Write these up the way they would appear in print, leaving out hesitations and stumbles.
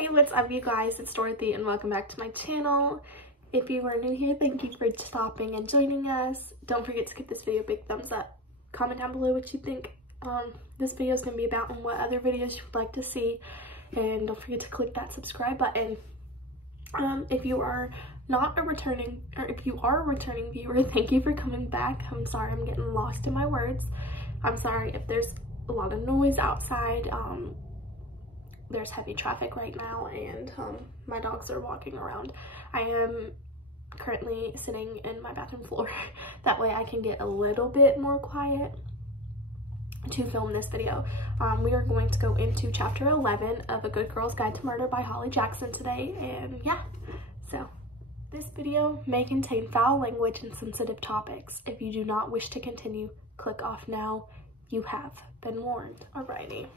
Hey, what's up you guys? It's Dorothy and welcome back to my channel. If you are new here, thank you for stopping and joining us. Don't forget to give this video a big thumbs up. Comment down below what you think this video is going to be about and what other videos you would like to see. And don't forget to click that subscribe button. If you are not a returning, or if you are a returning viewer, thank you for coming back. I'm sorry I'm getting lost in my words. I'm sorry if there's a lot of noise outside. There's heavy traffic right now and my dogs are walking around. I am currently sitting in my bathroom floor. That way I can get a little bit more quiet to film this video. We are going to go into chapter 11 of A Good Girl's Guide to Murder by Holly Jackson today, and yeah, so this video may contain foul language and sensitive topics. If you do not wish to continue, click off now. You have been warned. Alrighty.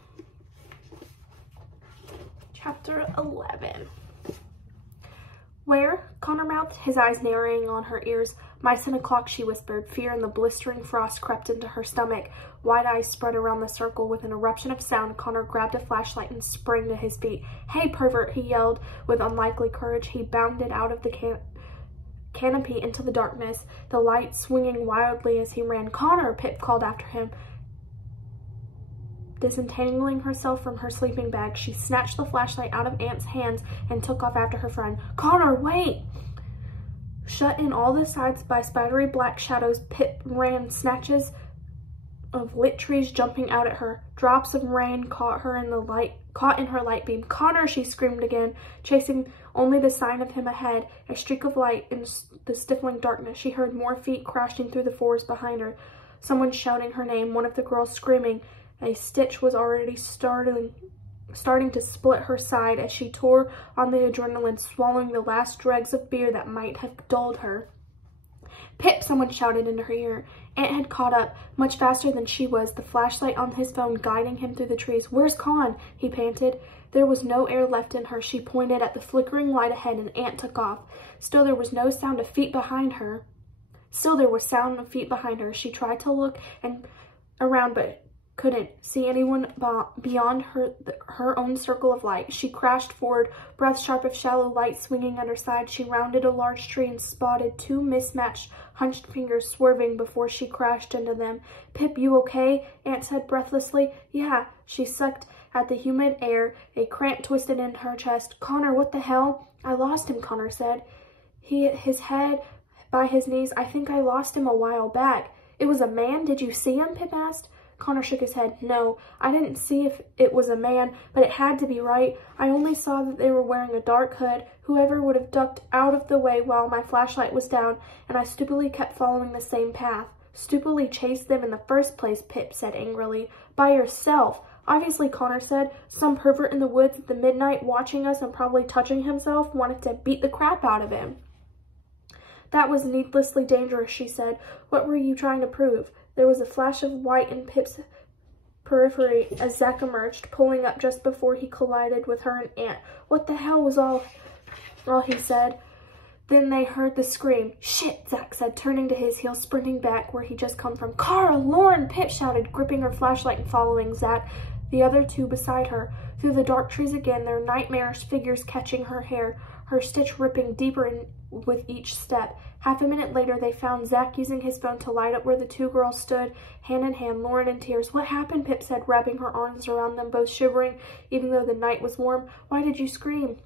Chapter 11. Where? Connor mouthed, his eyes narrowing on her ears. My 10 o'clock, she whispered. Fear and the blistering frost crept into her stomach. Wide eyes spread around the circle. With an eruption of sound, Connor grabbed a flashlight and sprang to his feet. Hey, pervert, he yelled. With unlikely courage, he bounded out of the canopy into the darkness, the light swinging wildly as he ran. Connor, Pip called after him. Disentangling herself from her sleeping bag, she snatched the flashlight out of Aunt's hands and took off after her friend. Connor, wait! Shut in all the sides by spidery black shadows, Pip ran, snatches of lit trees jumping out at her. Drops of rain caught in her light beam. Connor, she screamed again, chasing only the sign of him ahead, a streak of light in the stifling darkness. She heard more feet crashing through the forest behind her. Someone shouting her name, one of the girls screaming. A stitch was already starting to split her side as she tore on the adrenaline, swallowing the last dregs of beer that might have dulled her. Pip, someone shouted into her ear. Aunt had caught up, much faster than she was, the flashlight on his phone guiding him through the trees. Where's Con? He panted. There was no air left in her. She pointed at the flickering light ahead and Aunt took off. Still there was no sound of feet behind her. She tried to look around but couldn't see anyone beyond her own circle of light. She crashed forward, breath sharp of shallow light swinging at her side. She rounded a large tree and spotted two mismatched, hunched fingers swerving before she crashed into them. Pip, you okay? Aunt said breathlessly. Yeah. She sucked at the humid air. A cramp twisted in her chest. Connor, what the hell? I lost him, Connor said. He hit his head by his knees. I think I lost him a while back. It was a man? Did you see him? Pip asked. Connor shook his head. No, I didn't see if it was a man, but it had to be, right? I only saw that they were wearing a dark hood. Whoever would have ducked out of the way while my flashlight was down, and I stupidly kept following the same path. Stupidly chased them in the first place, Pip said angrily. By yourself. Obviously, Connor said. Some pervert in the woods at the midnight watching us and probably touching himself wanted to beat the crap out of him. That was needlessly dangerous, she said. What were you trying to prove? There was a flash of white in Pip's periphery as Zach emerged, pulling up just before he collided with her and Aunt. What the hell was all he said. Then they heard the scream. Shit, Zach said, turning to his heel, sprinting back where he just come from. Cara, Lauren, Pip shouted, gripping her flashlight and following Zach, the other two beside her. Through the dark trees again, their nightmarish figures catching her hair, her stitch ripping deeper with each step. Half a minute later, they found Zach using his phone to light up where the two girls stood, hand in hand, Lauren in tears. What happened? Pip said, wrapping her arms around them, both shivering, even though the night was warm. Why did you scream?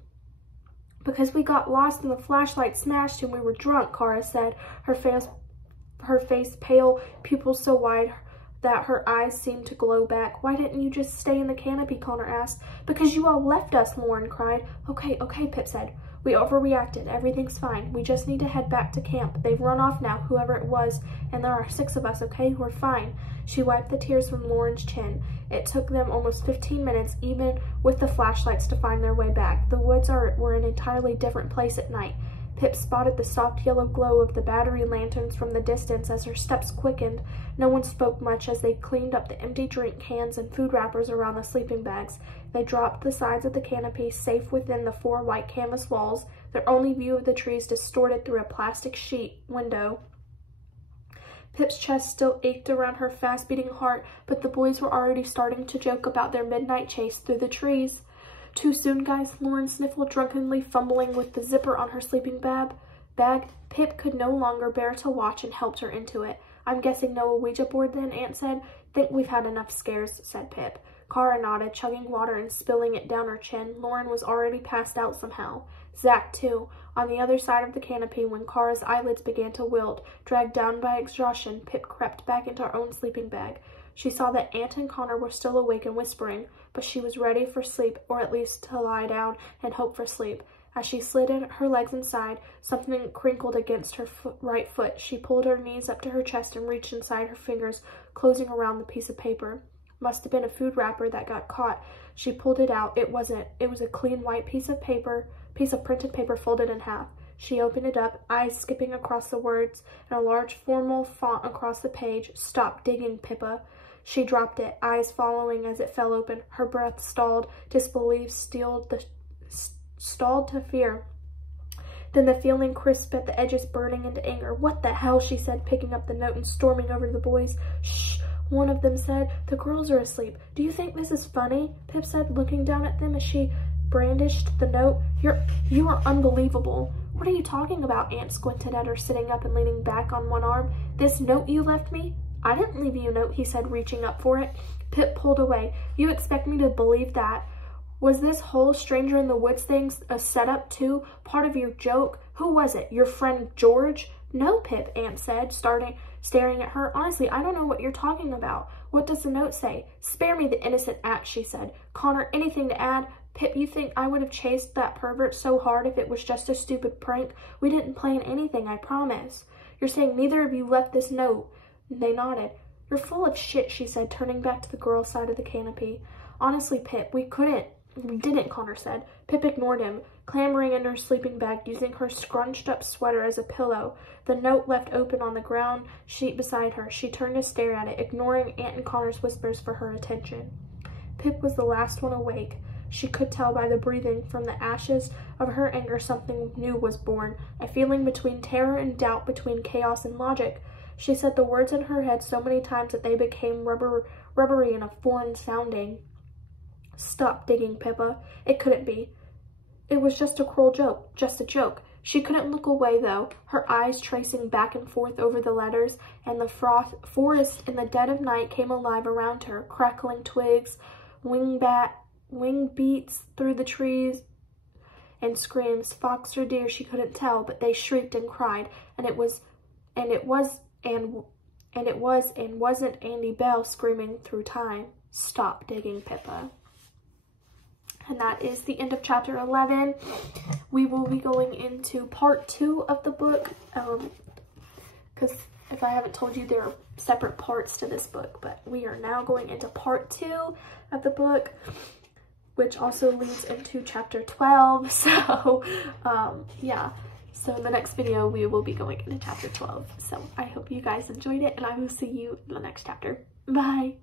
Because we got lost and the flashlight smashed and we were drunk, Cara said, her face pale, pupils so wide that her eyes seemed to glow back. Why didn't you just stay in the canopy? Connor asked. Because you all left us, Lauren cried. Okay, Pip said. We overreacted. Everything's fine. We just need to head back to camp. They've run off now, whoever it was, and there are 6 of us, okay? We're fine. She wiped the tears from Lauren's chin. It took them almost 15 minutes, even with the flashlights, to find their way back. The woods were an entirely different place at night. Pip spotted the soft yellow glow of the battery lanterns from the distance as her steps quickened. No one spoke much as they cleaned up the empty drink cans and food wrappers around the sleeping bags. They dropped the sides of the canopy, safe within the 4 white canvas walls, their only view of the trees distorted through a plastic sheet window. Pip's chest still ached around her fast-beating heart, but the boys were already starting to joke about their midnight chase through the trees. Too soon, guys, Lauren sniffled drunkenly, fumbling with the zipper on her sleeping bag. Pip could no longer bear to watch and helped her into it. I'm guessing no Ouija board then, Aunt said. Think we've had enough scares, said Pip. Kara nodded, chugging water and spilling it down her chin. Lauren was already passed out somehow. Zach, too. On the other side of the canopy, when Kara's eyelids began to wilt, dragged down by exhaustion, Pip crept back into her own sleeping bag. She saw that Aunt and Connor were still awake and whispering, but she was ready for sleep, or at least to lie down and hope for sleep. As she slid her legs inside, something crinkled against her right foot. She pulled her knees up to her chest and reached inside, her fingers closing around the piece of paper. Must have been a food wrapper that got caught. She pulled it out. It wasn't. It was a clean white piece of printed paper folded in half. She opened it up, eyes skipping across the words, and a large formal font across the page. Stop digging, Pippa. She dropped it, eyes following as it fell open. Her breath stalled, disbelief stalled to fear. Then the feeling crisped at the edges, burning into anger. What the hell, she said, picking up the note and storming over to the boys. Shh, one of them said. The girls are asleep. Do you think this is funny? Pip said, looking down at them as she brandished the note. You are unbelievable. What are you talking about? Aunt squinted at her, sitting up and leaning back on one arm. This note you left me? I didn't leave you a note, he said, reaching up for it. Pip pulled away. You expect me to believe that? Was this whole stranger in the woods thing a setup too? Part of your joke? Who was it? Your friend George? No, Pip, Aunt said, staring at her. Honestly, I don't know what you're talking about. What does the note say? Spare me the innocent act, she said. Connor, anything to add? Pip, you think I would have chased that pervert so hard if it was just a stupid prank? We didn't plan anything, I promise. You're saying neither of you left this note? They nodded. You're full of shit, she said, turning back to the girl's side of the canopy. Honestly, Pip, we didn't, Connor said. Pip ignored him, clambering into her sleeping bag, using her scrunched-up sweater as a pillow. The note left open on the ground sheet beside her. She turned to stare at it, ignoring Aunt and Connor's whispers for her attention. Pip was the last one awake. She could tell by the breathing. From the ashes of her anger, something new was born, a feeling between terror and doubt, between chaos and logic. She said the words in her head so many times that they became rubbery and foreign sounding. Stop digging, Pippa. It couldn't be. It was just a cruel joke, just a joke. She couldn't look away, though, her eyes tracing back and forth over the letters, and the forest in the dead of night came alive around her, crackling twigs, wing beats through the trees, and screams, fox or deer, she couldn't tell, but they shrieked and cried, and it wasn't Andy Bell screaming through time. Stop digging, Pippa. And that is the end of chapter 11. We will be going into part 2 of the book, because if I haven't told you, there are separate parts to this book, but we are now going into part 2 of the book, which also leads into chapter 12. So, yeah. So in the next video, we will be going into chapter 12. So I hope you guys enjoyed it, and I will see you in the next chapter. Bye!